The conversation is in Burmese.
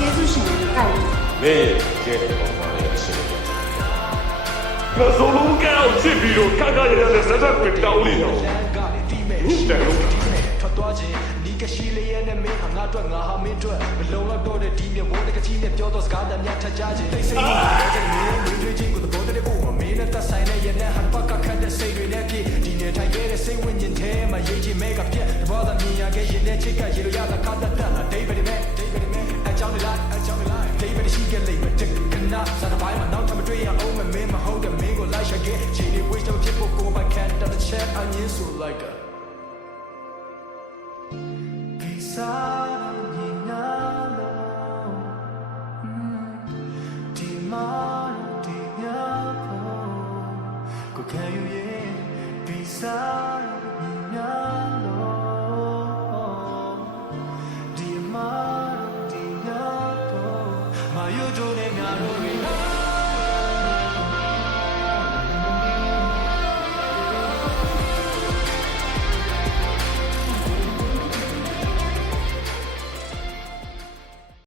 ကျေးဇူးရှင်တွေကြိုက်လို့ 没给我妈的心里。那走路干这比如看看人家的身上会道理哦。你带路。ထွက်သွားခြင်းနီးကရှိလေးရဲ့နဲ့မင်းဟာငါအတွက်ငါဟာမင်းအတွက်မလုံလောက်တော့တဲ့ဒီမြေဘိုးတကကြီးနဲ့ပြောတော့စကားတမ်းများထပ်ကြခြင်းတိတ်ဆိတ်နေတဲ့မင်းတွေးချင်းကိုသဘောတည်းဖို့မင်းနဲ့သက်ဆိုင်တဲ့ရဲ့နဲ့ဟန်ပတ်ကခတ်တဲ့စိတ်တွေနဲ့ပြည့်ဒီနေ့ထိုင်ခဲ့တဲ့စိတ်ဝိညာဉ်ထဲမှာရေးချင်မဲကပြက်ဘောသာမြင်ရခဲ့ရင်တဲ့ချိတ်ကရေလိုရတာခတ်တတ်တာဒိဗယ်မဲအကြောင်းလိုက်ဒိဗယ်ရှိခဲ့လိမ့်မယ်တကနာစားတဲ့ဘိုင်းမှာနောက်ထပ်မတွေ့ရအောင်မင်းမဟုတ်တဲ့မင်းကိုလိုက်ရှာခဲ့ချိန်တွေဝေးတော့ဖြစ်ဖို့ကိုယ်ပိုင်ခံတဲ့ချက်အငင်းဆိုလိုက်တာ Can you hear? Beside